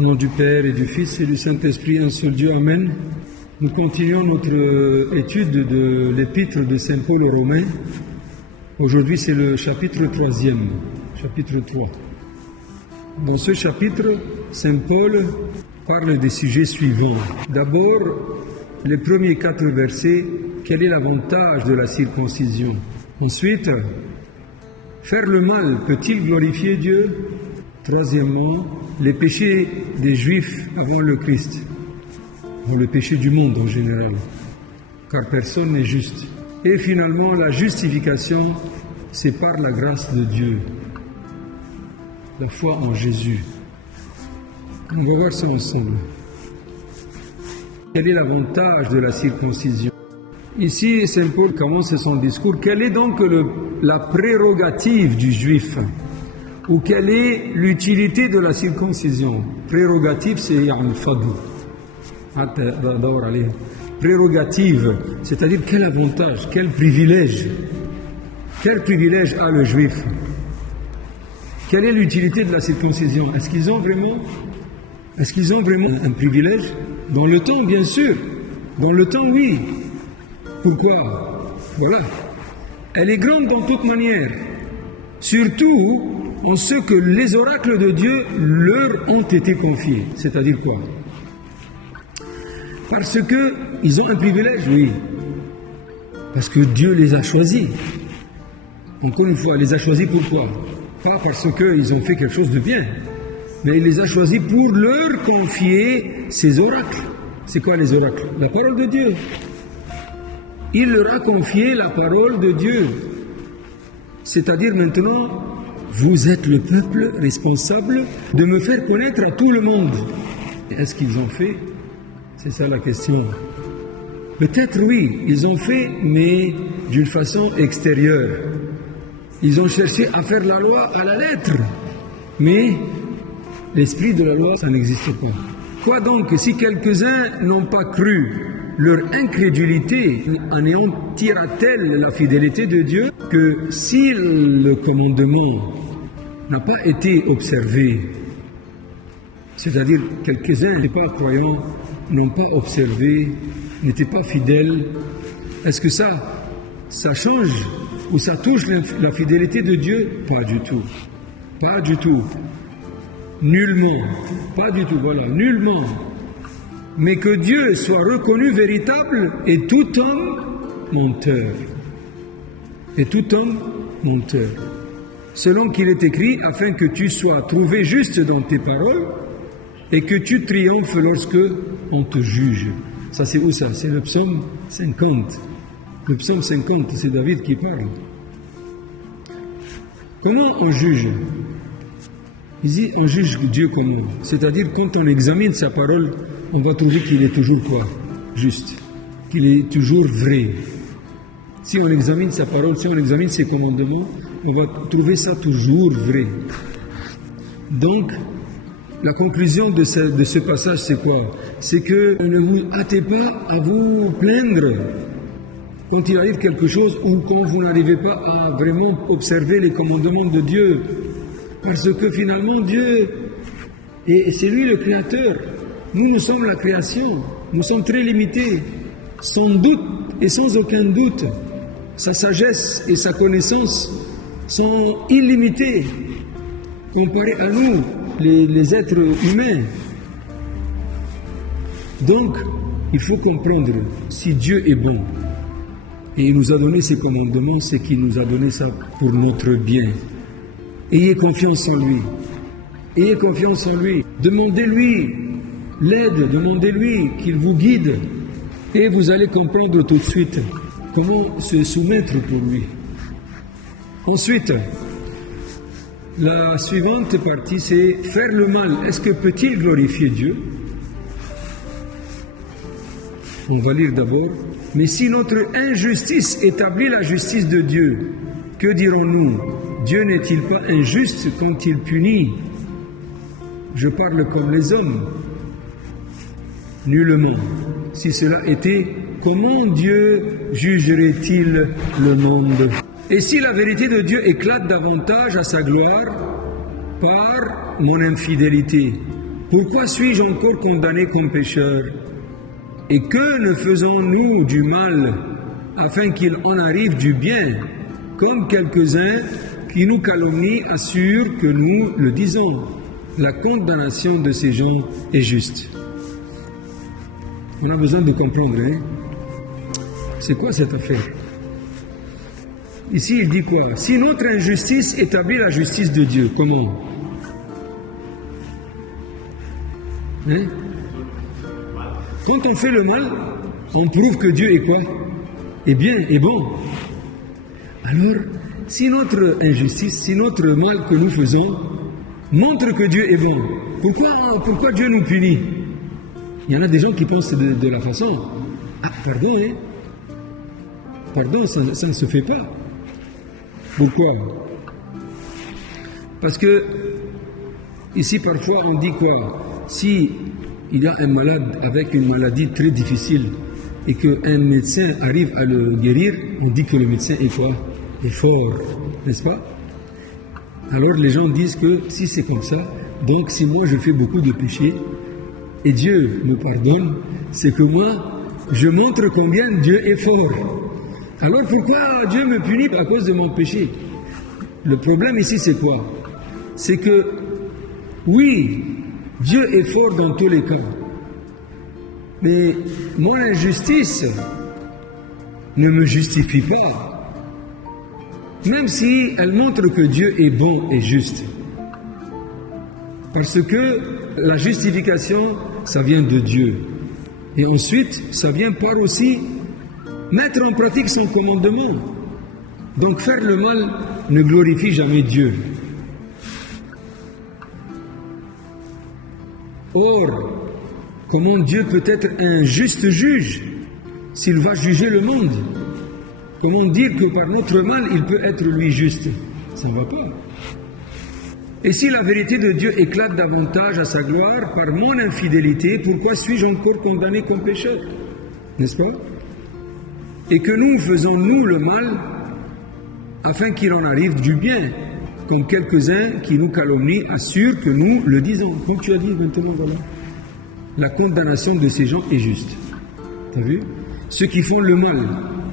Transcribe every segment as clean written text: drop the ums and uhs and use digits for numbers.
Au nom du Père et du Fils et du Saint-Esprit, un seul Dieu, Amen. Nous continuons notre étude de l'épître de Saint Paul aux Romains. Aujourd'hui, c'est le chapitre 3e, chapitre 3. Dans ce chapitre, Saint Paul parle des sujets suivants. D'abord, les premiers 4 versets, quel est l'avantage de la circoncision? Ensuite, faire le mal peut-il glorifier Dieu? Troisièmement, les péchés des Juifs avant le Christ, ou le péché du monde en général, car personne n'est juste. Et finalement, la justification, c'est par la grâce de Dieu, la foi en Jésus. On va voir ça ensemble. Quel est l'avantage de la circoncision? Ici, Saint Paul commence son discours. Quelle est donc la prérogative du Juif? Ou quelle est l'utilité de la circoncision? Prérogative, c'est un fadou. Prérogative, c'est-à-dire quel avantage, quel privilège a le Juif? Quelle est l'utilité de la circoncision? Est-ce qu'ils ont vraiment un privilège? Dans le temps, bien sûr. Dans le temps, oui. Pourquoi? Voilà. Elle est grande dans toute manière. Surtout en ce que les oracles de Dieu leur ont été confiés. C'est-à-dire quoi? Parce qu'ils ont un privilège, oui. Parce que Dieu les a choisis. Encore une fois, il les a choisis pourquoi? Pas parce qu'ils ont fait quelque chose de bien, mais il les a choisis pour leur confier ces oracles. C'est quoi les oracles? La parole de Dieu. Il leur a confié la parole de Dieu. C'est-à-dire maintenant, vous êtes le peuple responsable de me faire connaître à tout le monde. Est-ce qu'ils ont fait? C'est ça la question. Peut-être oui, ils ont fait, mais d'une façon extérieure. Ils ont cherché à faire la loi à la lettre, mais l'esprit de la loi, ça n'existe pas. Quoi donc, si quelques-uns n'ont pas cru, leur incrédulité anéantira-t-elle la fidélité de Dieu? Que si le commandement n'a pas été observé, c'est-à-dire quelques-uns n'étaient pas croyants, n'ont pas observé, n'étaient pas fidèles, est-ce que ça change ou ça touche la fidélité de Dieu? Pas du tout. Pas du tout. Nullement. Pas du tout, voilà, nullement. Mais que Dieu soit reconnu véritable et tout homme menteur. Et tout homme menteur. Selon qu'il est écrit, afin que tu sois trouvé juste dans tes paroles et que tu triomphes lorsque on te juge. Ça c'est où ça? C'est le psaume 50. Le psaume 50, c'est David qui parle. Comment on juge? Il dit, on juge Dieu comment? C'est-à-dire, quand on examine sa parole, on va trouver qu'il est toujours quoi? Juste. Qu'il est toujours vrai. Si on examine sa parole, si on examine ses commandements, on va trouver ça toujours vrai. Donc, la conclusion de ce passage, c'est quoi? C'est que ne vous hâtez pas à vous plaindre quand il arrive quelque chose ou quand vous n'arrivez pas à vraiment observer les commandements de Dieu. Parce que finalement, Dieu, et c'est lui le créateur. Nous sommes la création. Nous sommes très limités. Sans doute et sans aucun doute, sa sagesse et sa connaissance sont illimitées comparées à nous, les êtres humains. Donc, il faut comprendre, si Dieu est bon, et il nous a donné ses commandements, c'est qu'il nous a donné ça pour notre bien. Ayez confiance en lui. Ayez confiance en lui. Demandez-lui l'aide, demandez-lui qu'il vous guide. Et vous allez comprendre tout de suite comment se soumettre pour lui. Ensuite, la suivante partie, c'est faire le mal. Est-ce que peut-il glorifier Dieu? On va lire d'abord. Mais si notre injustice établit la justice de Dieu, que dirons-nous? Dieu n'est-il pas injuste quand il punit? Je parle comme les hommes. Nullement. Si cela était, comment Dieu jugerait-il le monde? Et si la vérité de Dieu éclate davantage à sa gloire par mon infidélité, Pourquoi suis-je encore condamné comme pécheur? Et que ne faisons-nous du mal afin qu'il en arrive du bien, comme quelques-uns qui nous calomnient assurent que nous le disons? La condamnation de ces gens est juste. On a besoin de comprendre, hein? C'est quoi cette affaire? Ici, il dit quoi? Si notre injustice établit la justice de Dieu, comment? Hein? Quand on fait le mal, on prouve que Dieu est quoi? Est bien, est bon. Alors, si notre injustice, si notre mal que nous faisons montre que Dieu est bon, pourquoi Dieu nous punit? Il y en a des gens qui pensent de la façon. Ah, pardon, hein? Pardon, ça ne se fait pas. Pourquoi? Parce que, ici, parfois, on dit quoi? Si il y a un malade avec une maladie très difficile et qu'un médecin arrive à le guérir, on dit que le médecin est quoi? Est fort, n'est-ce pas? Alors les gens disent que si c'est comme ça, donc si moi je fais beaucoup de péchés et Dieu me pardonne, c'est que moi, je montre combien Dieu est fort. Alors pourquoi Dieu me punit à cause de mon péché? Le problème ici c'est quoi? C'est que, oui, Dieu est fort dans tous les cas. Mais mon injustice ne me justifie pas. Même si elle montre que Dieu est bon et juste. Parce que la justification, ça vient de Dieu. Et ensuite, ça vient par aussi mettre en pratique son commandement. Donc faire le mal ne glorifie jamais Dieu. Or, comment Dieu peut être un juste juge s'il va juger le monde? Comment dire que par notre mal, il peut être lui juste? Ça ne va pas. Et si la vérité de Dieu éclate davantage à sa gloire par mon infidélité, pourquoi suis-je encore condamné comme pécheur? N'est-ce pas? Et que nous faisons, nous, le mal, afin qu'il en arrive du bien, comme quelques-uns qui nous calomnient assurent que nous le disons. Comme tu as dit maintenant, voilà. La condamnation de ces gens est juste. Tu as vu? Ceux qui font le mal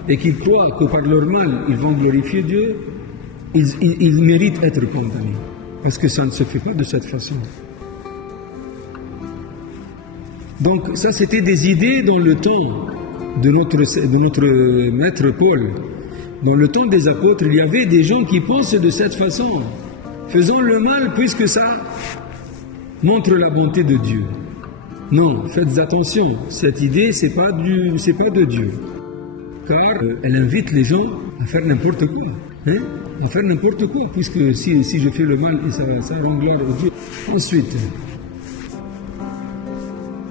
et qui croient que par leur mal, ils vont glorifier Dieu, ils méritent d'être condamnés. Parce que ça ne se fait pas de cette façon. Donc ça, c'était des idées dans le temps de notre maître Paul. Dans le temps des apôtres, il y avait des gens qui pensent de cette façon. Faisons le mal puisque ça montre la bonté de Dieu. Non, faites attention, cette idée, c'est pas de Dieu. Car elle invite les gens à faire n'importe quoi. Hein? À faire n'importe quoi, puisque si je fais le mal, et ça rend gloire au Dieu. Ensuite,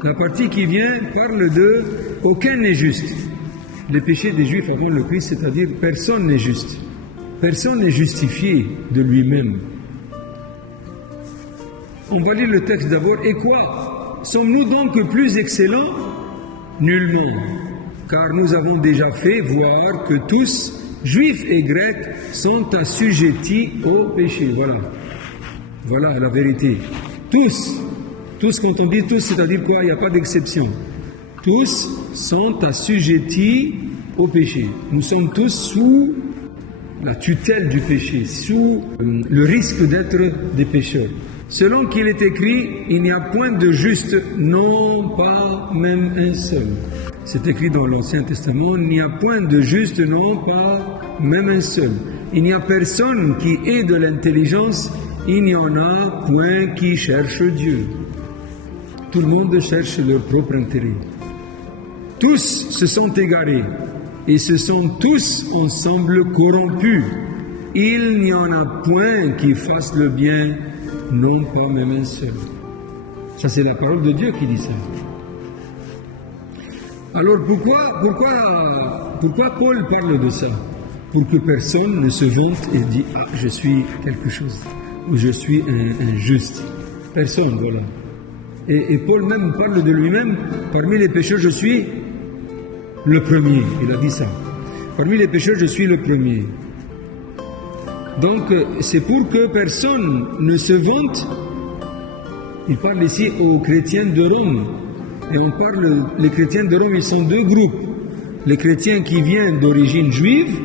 la partie qui vient parle de « aucun n'est juste ». Les péchés des Juifs avant le Christ, c'est-à-dire personne n'est juste. Personne n'est justifié de lui-même. On va lire le texte d'abord. Et quoi? Sommes-nous donc plus excellents? Nullement. Car nous avons déjà fait voir que tous, Juifs et Grecs, sont assujettis au péché. Voilà. Voilà la vérité. Tous. Tous, quand on dit tous, c'est-à-dire quoi? Il n'y a pas d'exception. Tous sont assujettis au péché. Nous sommes tous sous la tutelle du péché, sous le risque d'être des pécheurs. Selon qu'il est écrit, il n'y a point de juste, non pas même un seul. C'est écrit dans l'Ancien Testament, il n'y a point de juste, non pas même un seul. Il n'y a personne qui ait de l'intelligence, il n'y en a point qui cherche Dieu. Tout le monde cherche leur propre intérêt. Tous se sont égarés et se sont tous ensemble corrompus. Il n'y en a point qui fasse le bien, non pas même un seul. Ça, c'est la parole de Dieu qui dit ça. Alors pourquoi Paul parle de ça? Pour que personne ne se vante et dise « Ah, je suis quelque chose » ou « Je suis un juste ». Personne, voilà. Et Paul même parle de lui-même, parmi les pécheurs, je suis le premier. Il a dit ça. Parmi les pécheurs, je suis le premier. Donc, c'est pour que personne ne se vante Il parle ici aux chrétiens de Rome. Et on parle, les chrétiens de Rome, ils sont deux groupes. Les chrétiens qui viennent d'origine juive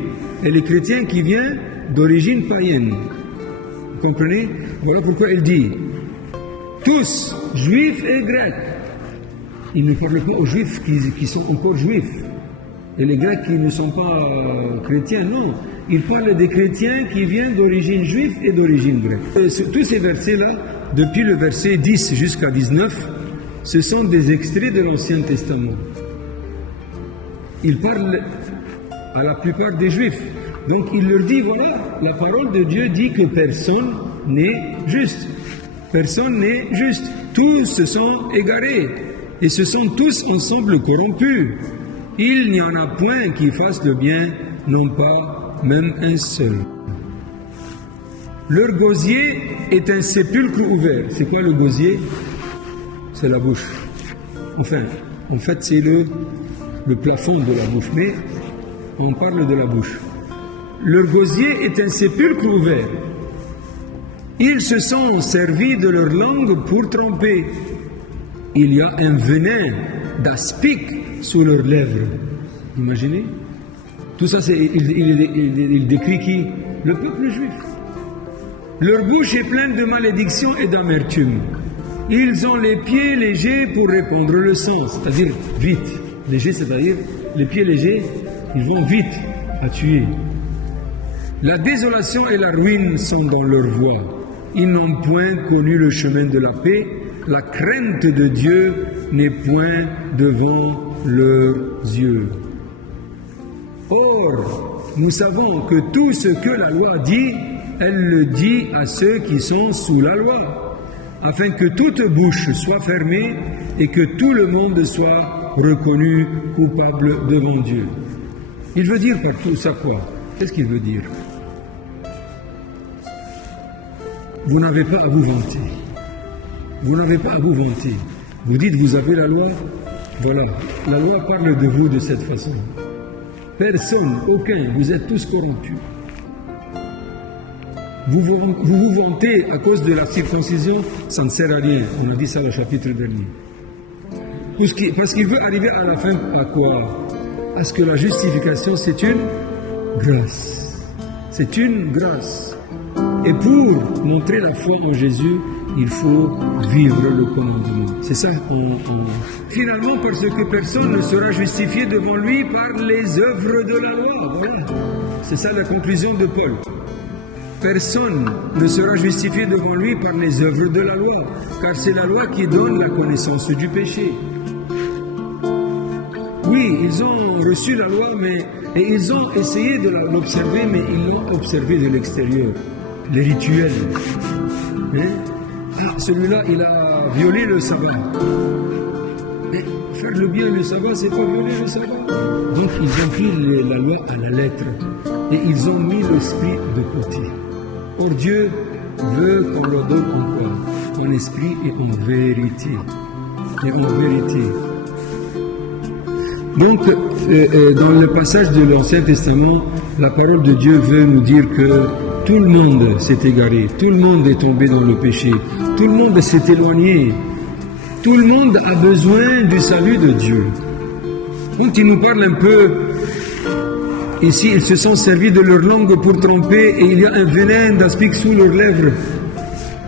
et les chrétiens qui viennent d'origine païenne. Vous comprenez? Voilà pourquoi il dit tous, juifs et grecs. Il ne parle pas aux juifs qui sont encore juifs. Et les grecs qui ne sont pas chrétiens, non. Il parle des chrétiens qui viennent d'origine juive et d'origine grecque. Et tous ces versets-là, depuis le verset 10 jusqu'à 19, ce sont des extraits de l'Ancien Testament. Il parle à la plupart des juifs. Donc il leur dit, voilà, la parole de Dieu dit que personne n'est juste. Personne n'est juste. Tous se sont égarés et se sont tous ensemble corrompus. Il n'y en a point qui fasse le bien, non pas même un seul. Leur gosier est un sépulcre ouvert. C'est quoi le gosier? C'est la bouche. Enfin, en fait, c'est le plafond de la bouche, mais on parle de la bouche. Leur gosier est un sépulcre ouvert. Ils se sont servis de leur langue pour tromper. Il y a un venin d'aspic sous leurs lèvres. Imaginez? Tout ça, il décrit qui? Le peuple juif. Leur bouche est pleine de malédiction et d'amertume. Ils ont les pieds légers pour répandre le sang, c'est-à-dire vite. Léger, c'est-à-dire les pieds légers, ils vont vite à tuer. La désolation et la ruine sont dans leur voie. Ils n'ont point connu le chemin de la paix. La crainte de Dieu n'est point devant leurs yeux. Or, nous savons que tout ce que la loi dit, elle le dit à ceux qui sont sous la loi, afin que toute bouche soit fermée et que tout le monde soit reconnu coupable devant Dieu. Il veut dire par tout ça quoi? Qu'est-ce qu'il veut dire? Vous n'avez pas à vous vanter. Vous n'avez pas à vous vanter. Vous dites, vous avez la loi. Voilà, la loi parle de vous de cette façon. Personne, aucun, vous êtes tous corrompus. Vous vous vantez à cause de la circoncision, ça ne sert à rien. On a dit ça au chapitre dernier. Parce qu'il veut arriver à la fin à quoi? À ce que la justification, c'est une grâce. C'est une grâce. Et pour montrer la foi en Jésus, il faut vivre le commandement. C'est ça. Finalement, parce que personne ne sera justifié devant lui par les œuvres de la loi. Voilà. C'est ça la conclusion de Paul. Personne ne sera justifié devant lui par les œuvres de la loi, car c'est la loi qui donne la connaissance du péché. Oui, ils ont reçu la loi, et ils ont essayé de l'observer, mais ils l'ont observé de l'extérieur. Les rituels. Hein? Ah, celui-là, il a violé le sabbat. Mais faire le bien le sabbat, c'est pas violer le sabbat. Donc, ils ont pris la loi à la lettre et ils ont mis l'esprit de côté. Or, Dieu veut qu'on leur donne en quoi? En esprit et en vérité. Et en vérité. Donc, dans le passage de l'Ancien Testament, la parole de Dieu veut nous dire que tout le monde s'est égaré, tout le monde est tombé dans le péché, tout le monde s'est éloigné, tout le monde a besoin du salut de Dieu. Donc il nous parle un peu, ici ils se sont servis de leur langue pour tromper et il y a un venin d'aspic sous leurs lèvres.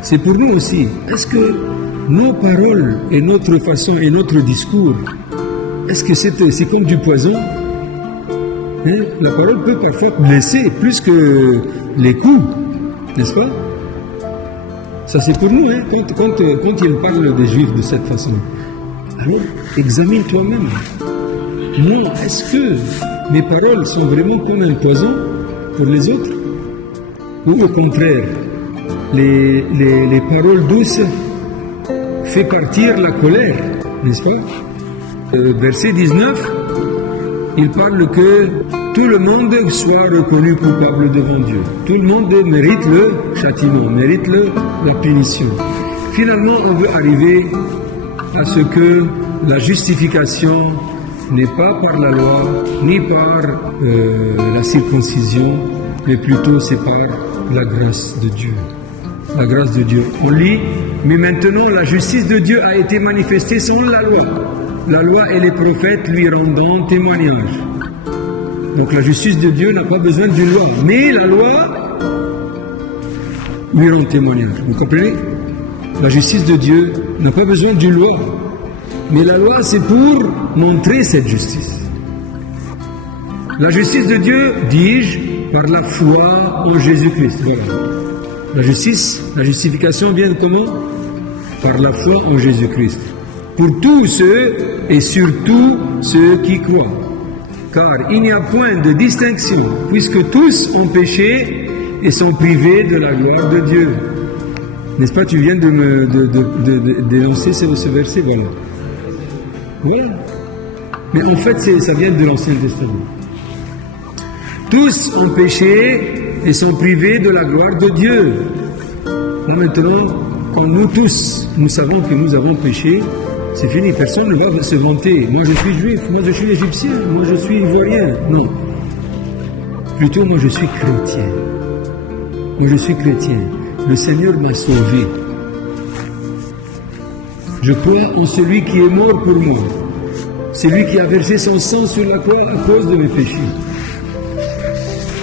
C'est pour nous aussi. Est-ce que nos paroles et notre façon et notre discours, est-ce que c'est comme du poison? Hein? La parole peut parfois blesser plus que les coups, n'est-ce pas? Ça c'est pour nous, hein? Quand il parle des Juifs de cette façon. Alors, examine toi-même. Non, est-ce que mes paroles sont vraiment comme un poison pour les autres? Ou au contraire, les paroles douces font partir la colère, n'est-ce pas? Verset 19, il parle que tout le monde soit reconnu coupable devant Dieu. Tout le monde mérite le châtiment, mérite la punition. Finalement, on veut arriver à ce que la justification n'est pas par la loi, ni par la circoncision, mais plutôt c'est par la grâce de Dieu. la grâce de Dieu. On lit, mais maintenant la justice de Dieu a été manifestée sans la loi et les prophètes lui rendant témoignage. Donc la justice de Dieu n'a pas besoin d'une loi, mais la loi lui rend témoignage. Vous comprenez? La justice de Dieu n'a pas besoin d'une loi, mais la loi c'est pour montrer cette justice. La justice de Dieu, dis-je, par la foi en Jésus-Christ. Voilà. La justification vient de comment? Par la foi en Jésus-Christ. Pour tous ceux et surtout ceux qui croient. Car il n'y a point de distinction, puisque tous ont péché et sont privés de la gloire de Dieu. N'est-ce pas, tu viens d'énoncer ce verset, voilà. Voilà. Mais en fait, ça vient de l'Ancien Testament. Tous ont péché et sont privés de la gloire de Dieu. Maintenant, quand nous tous, nous savons que nous avons péché, c'est fini, personne ne va se vanter. Moi je suis juif, moi je suis égyptien, moi je suis ivoirien. Non. Plutôt, moi je suis chrétien. Moi je suis chrétien. Le Seigneur m'a sauvé. Je crois en celui qui est mort pour moi. Celui qui a versé son sang sur la croix à cause de mes péchés.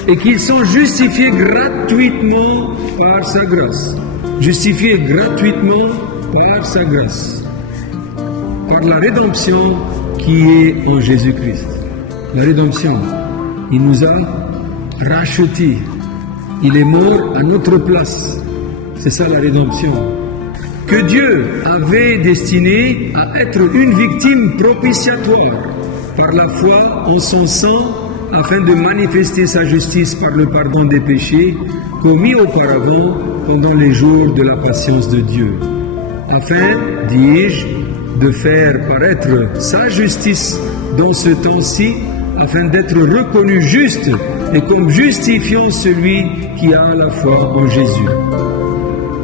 Et qu'ils sont justifiés gratuitement par sa grâce. Justifiés gratuitement par sa grâce. Par la rédemption qui est en Jésus-Christ. La rédemption, il nous a rachetés. Il est mort à notre place. C'est ça la rédemption. Que Dieu avait destiné à être une victime propitiatoire par la foi en son sang, afin de manifester sa justice par le pardon des péchés commis auparavant pendant les jours de la patience de Dieu. Afin, dis-je, de faire paraître sa justice dans ce temps-ci, afin d'être reconnu juste et comme justifiant celui qui a la foi en Jésus.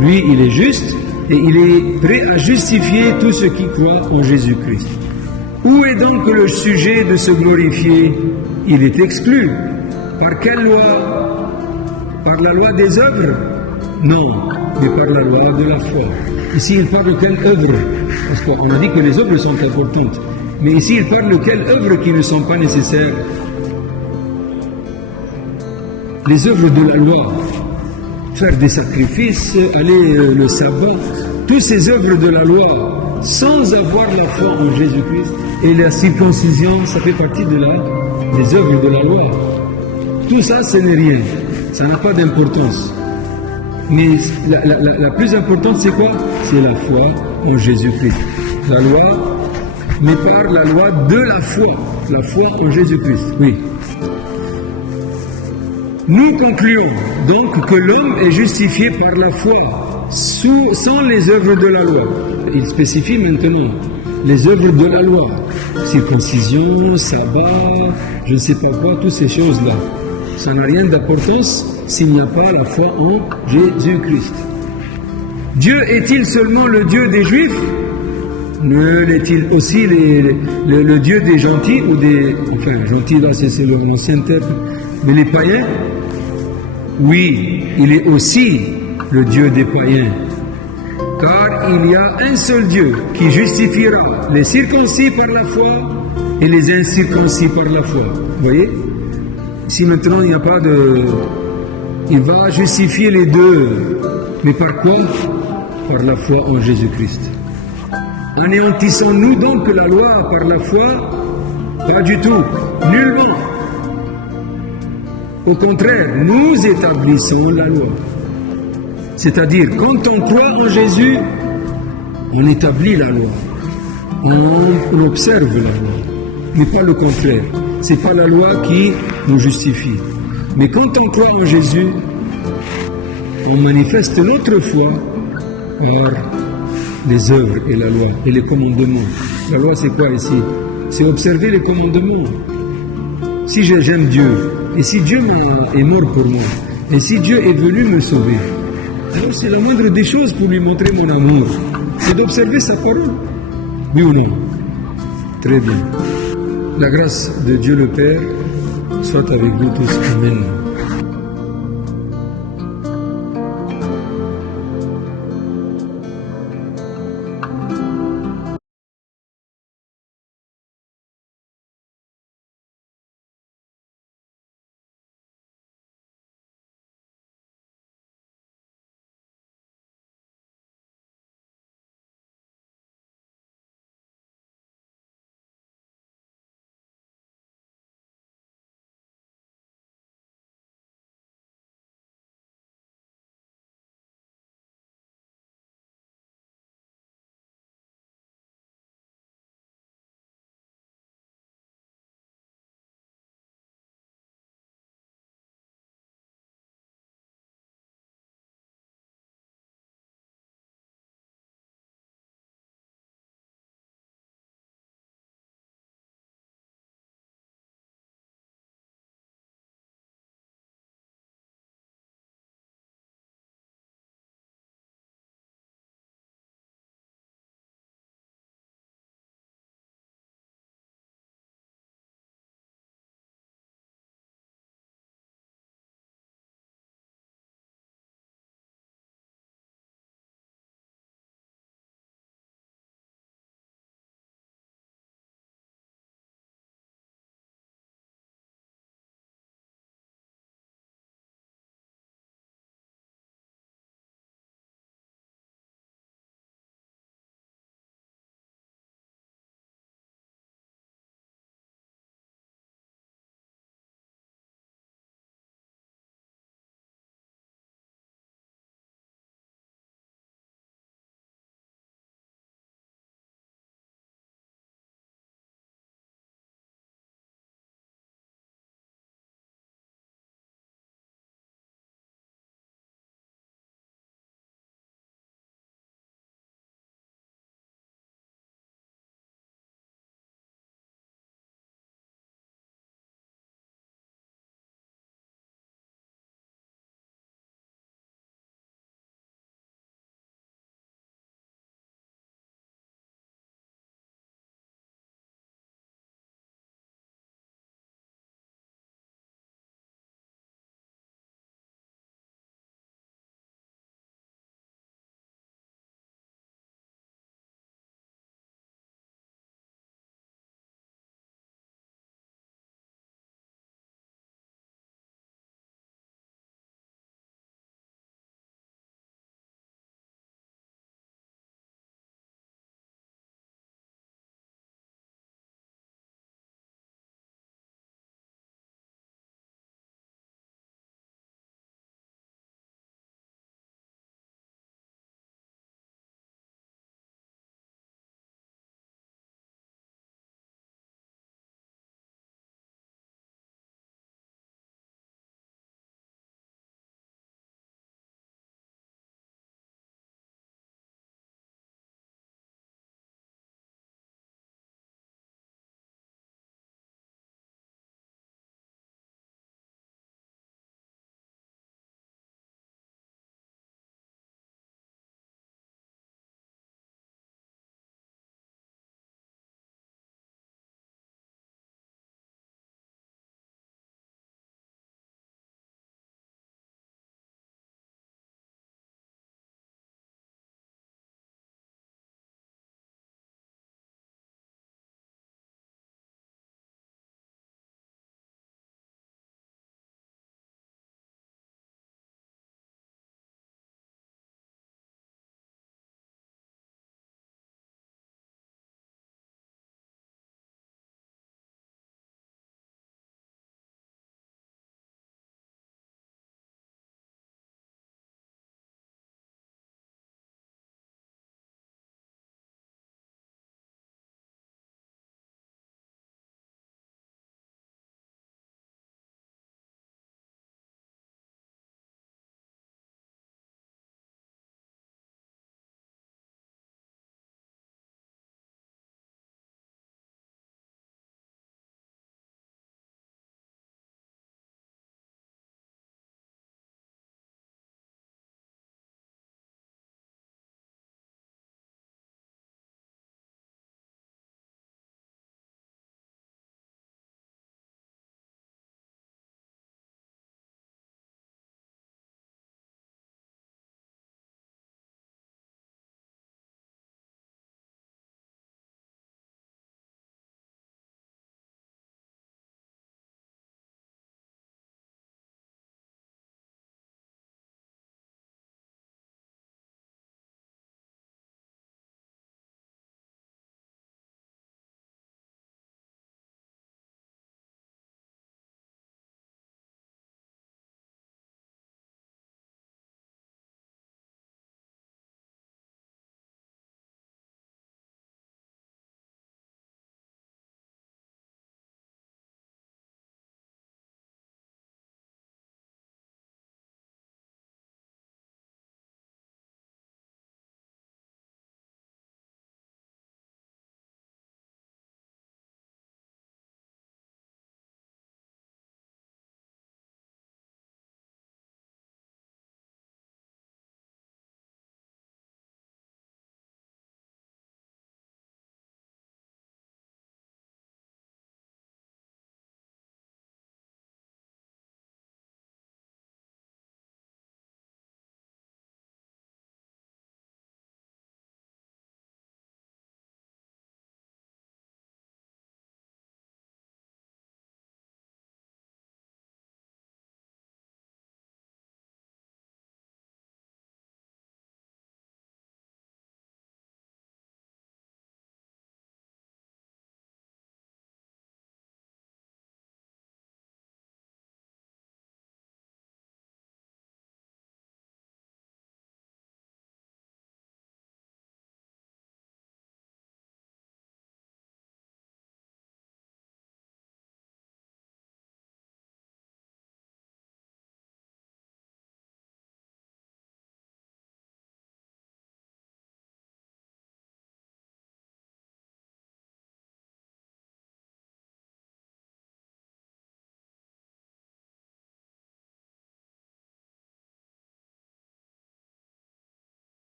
Lui, il est juste et il est prêt à justifier tous ceux qui croient en Jésus-Christ. Où est donc le sujet de se glorifier? Il est exclu. Par quelle loi? Par la loi des œuvres? Non, mais par la loi de la foi. Ici, il parle de quelle œuvre? Parce qu'on a dit que les œuvres sont importantes. Mais ici, il parle de quelles œuvres qui ne sont pas nécessaires? Les œuvres de la loi. Faire des sacrifices, aller le sabbat, toutes ces œuvres de la loi, sans avoir la foi en Jésus-Christ. Et la circoncision, ça fait partie des œuvres de la loi. Tout ça, ce n'est rien. Ça n'a pas d'importance. Mais la plus importante, c'est quoi? C'est la foi en Jésus-Christ. La loi, mais par la loi de la foi en Jésus-Christ. Oui. Nous concluons donc que l'homme est justifié par la foi, sans les œuvres de la loi. Il spécifie maintenant les œuvres de la loi, circoncision, sabbat, je ne sais pas quoi, toutes ces choses-là. Ça n'a rien d'importance s'il n'y a pas la foi en Jésus-Christ. Dieu est-il seulement le Dieu des Juifs? Ne l'est-il aussi le Dieu des gentils ou des... Enfin, gentils là, c'est l'ancien terme. Mais les païens? Oui, il est aussi le Dieu des païens. Car il y a un seul Dieu qui justifiera les circoncis par la foi et les incirconcis par la foi. Vous voyez? Si maintenant il n'y a pas de... Il va justifier les deux. Mais par quoi? Par la foi en Jésus-Christ. Anéantissons-nous donc la loi par la foi? Pas du tout, nullement. Au contraire, nous établissons la loi. C'est-à-dire, quand on croit en Jésus, on établit la loi. On observe la loi. Mais pas le contraire. Ce n'est pas la loi qui nous justifie. Mais quand on croit en Jésus, on manifeste notre foi par les œuvres et la loi et les commandements. La loi, c'est quoi ici? C'est observer les commandements. Si j'aime Dieu, et si Dieu est mort pour moi, et si Dieu est venu me sauver, alors c'est la moindre des choses pour lui montrer mon amour. C'est d'observer sa parole. Oui ou non? Très bien. La grâce de Dieu le Père soit avec vous tous. Amen.